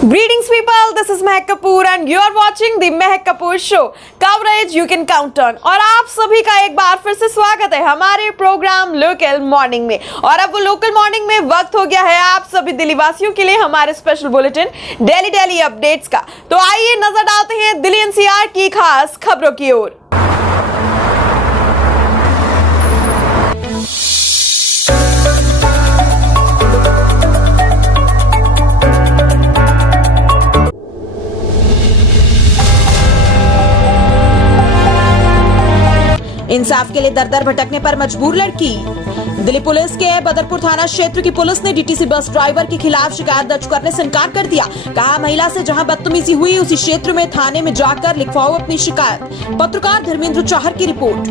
Greetings people, this is Mehak Kapoor and you are watching the Mehak Kapoor Show. Coverage you can count on. और आप सभी का एक बार फिर से स्वागत है हमारे प्रोग्राम लोकल मॉर्निंग में। और अब वो लोकल मॉर्निंग में वक्त हो गया है आप सभी दिल्ली वासियों के लिए हमारे स्पेशल बुलेटिन डेली अपडेट्स का। तो आइए नजर डालते हैं दिल्ली एनसीआर की खास खबरों की ओर। इंसाफ के लिए दर भटकने पर मजबूर लड़की। दिल्ली पुलिस के बदरपुर थाना क्षेत्र की पुलिस ने डीटीसी बस ड्राइवर के खिलाफ शिकायत दर्ज करने से इनकार कर दिया। कहा महिला से जहां बदतमीजी हुई उसी क्षेत्र में थाने में जाकर लिखवाओ अपनी शिकायत। पत्रकार धर्मेंद्र चाहर की रिपोर्ट।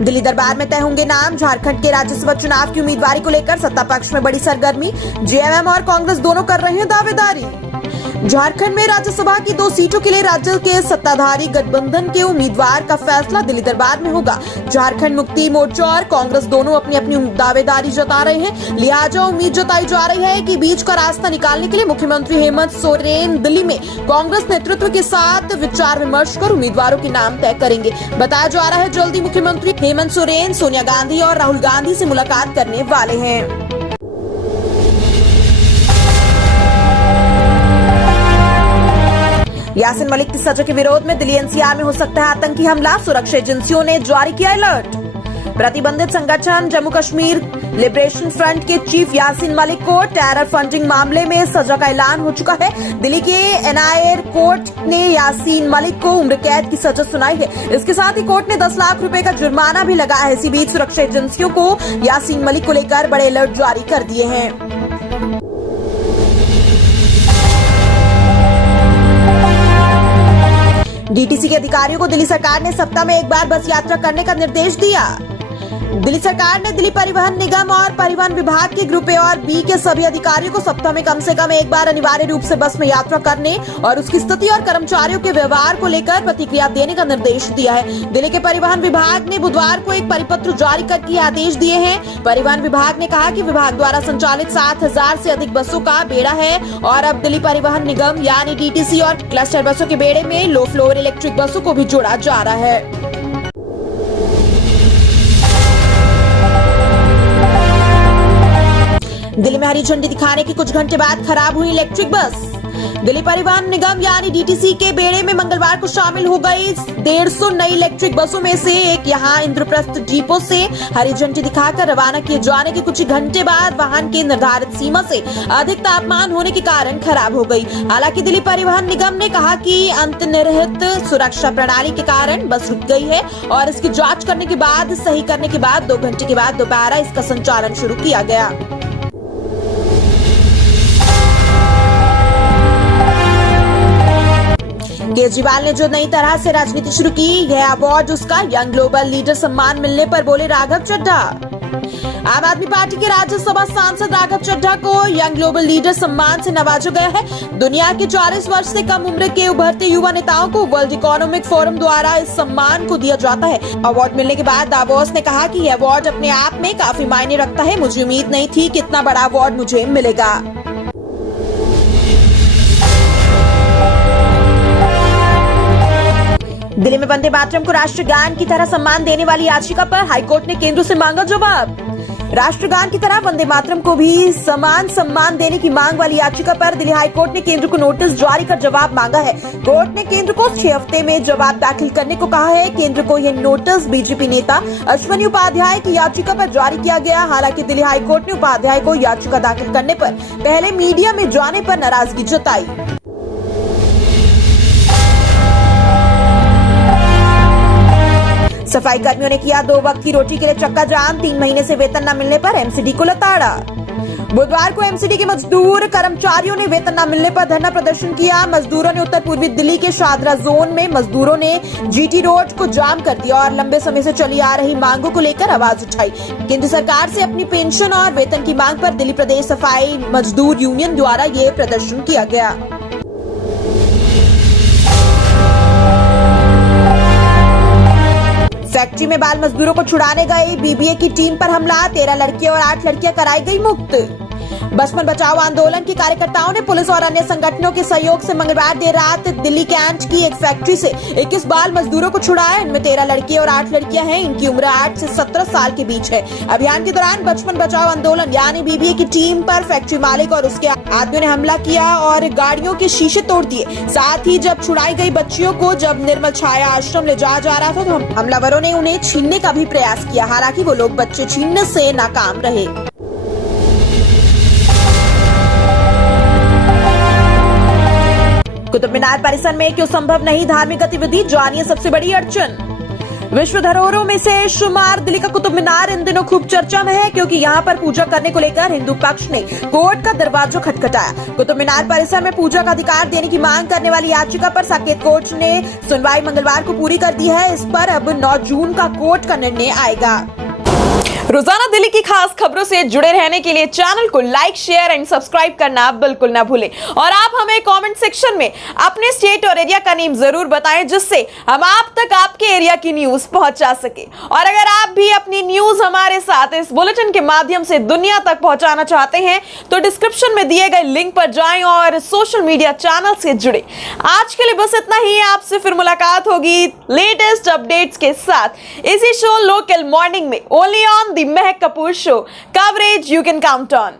दिल्ली दरबार में तय होंगे नाम। झारखंड के राज्यसभा चुनाव की उम्मीदवारी को लेकर सत्ता पक्ष में बड़ी सरगर्मी। जेएमएम और कांग्रेस दोनों कर रहे हैं दावेदारी। झारखंड में राज्यसभा की 2 सीटों के लिए राज्य के सत्ताधारी गठबंधन के उम्मीदवार का फैसला दिल्ली दरबार में होगा। झारखंड मुक्ति मोर्चा और कांग्रेस दोनों अपनी अपनी दावेदारी जता रहे हैं। लिहाजा उम्मीद जताई जा रही है कि बीच का रास्ता निकालने के लिए मुख्यमंत्री हेमंत सोरेन दिल्ली में कांग्रेस नेतृत्व के साथ विचार विमर्श कर उम्मीदवारों के नाम तय करेंगे। बताया जा रहा है जल्दी मुख्यमंत्री हेमंत सोरेन सोनिया गांधी और राहुल गांधी से मुलाकात करने वाले हैं। यासीन मलिक की सजा के विरोध में दिल्ली एनसीआर में हो सकता है आतंकी हमला। सुरक्षा एजेंसियों ने जारी किया अलर्ट। प्रतिबंधित संगठन जम्मू कश्मीर लिबरेशन फ्रंट के चीफ यासीन मलिक को टेरर फंडिंग मामले में सजा का ऐलान हो चुका है। दिल्ली के एनआईए कोर्ट ने यासीन मलिक को उम्र कैद की सजा सुनाई है। इसके साथ ही कोर्ट ने 10 लाख रुपए का जुर्माना भी लगाया है। इसी बीच सुरक्षा एजेंसियों को यासीन मलिक को लेकर बड़े अलर्ट जारी कर दिए हैं। डीटीसी के अधिकारियों को दिल्ली सरकार ने सप्ताह में एक बार बस यात्रा करने का निर्देश दिया। दिल्ली सरकार ने दिल्ली परिवहन निगम और परिवहन विभाग के ग्रुप ए और बी के सभी अधिकारियों को सप्ताह में कम से कम एक बार अनिवार्य रूप से बस में यात्रा करने और उसकी स्थिति और कर्मचारियों के व्यवहार को लेकर प्रतिक्रिया देने का निर्देश दिया है। दिल्ली के परिवहन विभाग ने बुधवार को एक परिपत्र जारी करके आदेश दिए हैं। परिवहन विभाग ने कहा कि विभाग द्वारा संचालित 7,000 से अधिक बसों का बेड़ा है और अब दिल्ली परिवहन निगम यानी डीटीसी और क्लस्टर बसों के बेड़े में लो फ्लोर इलेक्ट्रिक बसों को भी जोड़ा जा रहा है। दिल्ली में हरी झंडी दिखाने के कुछ घंटे बाद खराब हुई इलेक्ट्रिक बस। दिल्ली परिवहन निगम यानी डीटीसी के बेड़े में मंगलवार को शामिल हो गई 150 नई इलेक्ट्रिक बसों में से एक यहां इंद्रप्रस्थ डिपो से हरी झंडी दिखाकर रवाना किए जाने के कुछ घंटे बाद वाहन के निर्धारित सीमा से अधिक तापमान होने के कारण खराब हो गई। हालांकि दिल्ली परिवहन निगम ने कहा कि अंतर्निहित सुरक्षा प्रणाली के कारण बस रुक गई है और इसकी जाँच करने के बाद सही करने के बाद 2 घंटे के बाद दोबारा इसका संचालन शुरू किया गया। केजरीवाल ने जो नई तरह से राजनीति शुरू की यह अवार्ड उसका यंग ग्लोबल लीडर सम्मान मिलने पर बोले राघव चड्ढा। आम आदमी पार्टी के राज्यसभा सांसद राघव चड्ढा को यंग ग्लोबल लीडर सम्मान से नवाजा गया है। दुनिया के 40 वर्ष से कम उम्र के उभरते युवा नेताओं को वर्ल्ड इकोनॉमिक फोरम द्वारा इस सम्मान को दिया जाता है। अवार्ड मिलने के बाद दावोस ने कहा कि यह अवार्ड अपने आप में काफी मायने रखता है। मुझे उम्मीद नहीं थी कि इतना बड़ा अवार्ड मुझे मिलेगा। दिल्ली में वंदे मातरम को राष्ट्रगान की तरह सम्मान देने वाली याचिका पर हाईकोर्ट ने केंद्र से मांगा जवाब। राष्ट्रगान की तरह वंदे मातरम को भी समान सम्मान देने की मांग वाली याचिका पर दिल्ली हाईकोर्ट ने केंद्र को नोटिस जारी कर जवाब मांगा है। कोर्ट ने केंद्र को 6 हफ्ते में जवाब दाखिल करने को कहा है। केंद्र को यह नोटिस बीजेपी नेता अश्वनी उपाध्याय की याचिका पर जारी किया गया। हालांकि दिल्ली हाईकोर्ट ने उपाध्याय को याचिका दाखिल करने पर पहले मीडिया में जाने पर नाराजगी जताई। सफाई कर्मियों ने किया 2 वक्त की रोटी के लिए चक्का जाम। 3 महीने से वेतन न मिलने पर एमसीडी को लताड़ा। बुधवार को एमसीडी के मजदूर कर्मचारियों ने वेतन न मिलने पर धरना प्रदर्शन किया। मजदूरों ने उत्तर पूर्वी दिल्ली के शादरा जोन में मजदूरों ने जीटी रोड को जाम कर दिया और लंबे समय से चली आ रही मांगों को लेकर आवाज उठाई। केंद्र सरकार से अपनी पेंशन और वेतन की मांग पर दिल्ली प्रदेश सफाई मजदूर यूनियन द्वारा ये प्रदर्शन किया गया। फैक्ट्री में बाल मजदूरों को छुड़ाने गई बीबीए की टीम पर हमला, 13 लड़कियां और 8 लड़कियां कराई गई मुक्त। बचपन बचाओ आंदोलन के कार्यकर्ताओं ने पुलिस और अन्य संगठनों के सहयोग से मंगलवार देर रात दिल्ली कैंट की एक फैक्ट्री से 21 बाल मजदूरों को छुड़ाया। इनमें 13 लड़के और 8 लड़कियां हैं। इनकी उम्र 8 से 17 साल के बीच है। अभियान के दौरान बचपन बचाओ आंदोलन यानी बीबीए की टीम पर फैक्ट्री मालिक और उसके आदमियों ने हमला किया और गाड़ियों के शीशे तोड़ दिए। साथ ही जब छुड़ाई गई बच्चियों को जब निर्मल छाया आश्रम ले जा रहा था तो हमलावरों ने उन्हें छीनने का भी प्रयास किया। हालांकि वो लोग बच्चे छीनने से नाकाम रहे। कुतुब मीनार परिसर में क्यों संभव नहीं धार्मिक गतिविधि, जानिए सबसे बड़ी अड़चन। विश्व धरोहरों में से शुमार दिल्ली का कुतुब मीनार इन दिनों खूब चर्चा में है क्योंकि यहां पर पूजा करने को लेकर हिंदू पक्ष ने कोर्ट का दरवाजा खटखटाया। कुतुब मीनार परिसर में पूजा का अधिकार देने की मांग करने वाली याचिका पर साकेत कोर्ट ने सुनवाई मंगलवार को पूरी कर दी है। इस पर अब 9 जून का कोर्ट का निर्णय आएगा। रोजाना दिल्ली की खास खबरों से जुड़े रहने के लिए चैनल को लाइक, शेयर एंड सब्सक्राइब करना बिल्कुल ना भूलें। और आप हमें कमेंट सेक्शन में अपने स्टेट और एरिया का नेम जरूर बताएं जिससे हम आप तक आपके एरिया की न्यूज पहुंचा सके। और अगर आप भी अपनी न्यूज हमारे साथ इस बुलेटिन के माध्यम से दुनिया तक पहुंचाना चाहते हैं तो डिस्क्रिप्शन में दिए गए लिंक पर जाएं और सोशल मीडिया चैनल से जुड़े। आज के लिए बस इतना ही। आपसे फिर मुलाकात होगी लेटेस्ट अपडेट्स के साथ इसी शो लोकल मॉर्निंग में, only on the Mahak Kapoor show. Coverage you can count on.